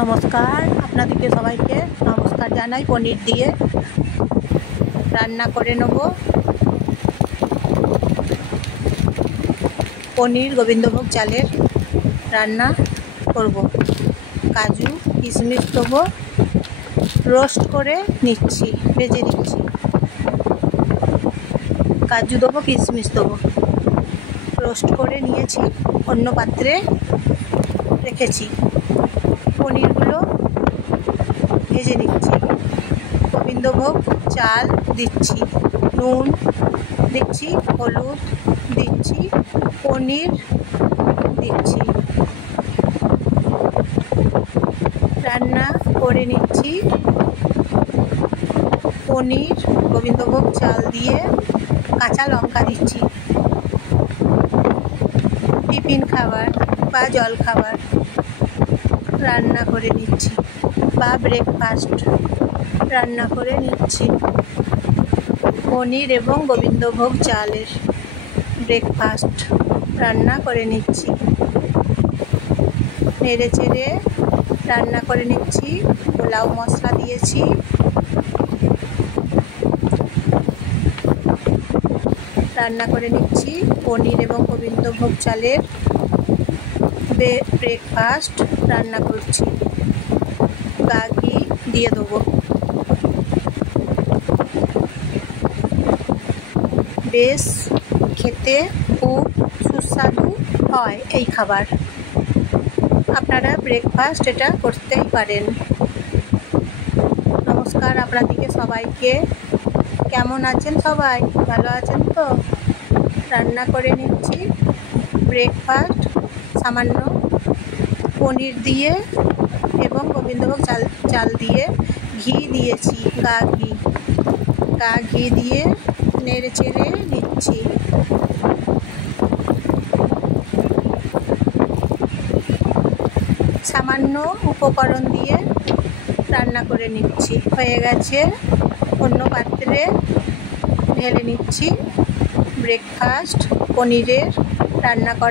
নমস্কার, আপনাদেরকে সবাইকে নমস্কার জানাই। পনির দিয়ে রান্না করে নেব। পনির গোবিন্দভোগ চালের রান্না করব। কাজু কিশমিশ দেবো, রোস্ট করে নিচ্ছি, ভেজে নিচ্ছি। কাজু দেবো, কিশমিশ দেবো, রোস্ট করে নিয়েছি, অন্য পাত্রে রেখেছি। পনিরগুলো ভেজে নিচ্ছি। গোবিন্দভোগ চাল দিচ্ছি, নুন দিচ্ছি, হলুদ দিচ্ছি, পনির দিচ্ছি, রান্না করে নিচ্ছি। পনির গোবিন্দভোগ চাল দিয়ে কাঁচা লঙ্কা দিচ্ছি। টিফিন খাবার বা জল খাবার রান্না করে নিচ্ছি, বা ব্রেকফাস্ট রান্না করে নিচ্ছি। পনির এবং গোবিন্দভোগ চালের ব্রেকফাস্ট রান্না করে নিচ্ছি। নেড়ে চেড়ে রান্না করে নিচ্ছি। পোলাও মশলা দিয়েছি, রান্না করে নিচ্ছি। পনির এবং গোবিন্দভোগ চালের ব্রেকফাস্ট রান্না করছি। গা ঘি দিয়ে দেবো। বেশ খেতে খুব সুস্বাদু হয় এই খাবার। আপনারা ব্রেকফাস্ট এটা করতেই পারেন। নমস্কার আপনাদেরকে সবাইকে। কেমন আছেন সবাই? ভালো আছেন তো? রান্না করে নিচ্ছি ব্রেকফাস্ট। সামান্য পনির দিয়ে এবং গোবিন্দভোগ চাল দিয়ে ঘি দিয়েছি, গা ঘি দিয়ে নেড়ে চেড়ে নিচ্ছি। সামান্য উপকরণ দিয়ে রান্না করে নিচ্ছি। হয়ে গেছে, অন্য পাত্রে ঢেলে নিচ্ছি। ব্রেকফাস্ট পনিরের রান্না করা।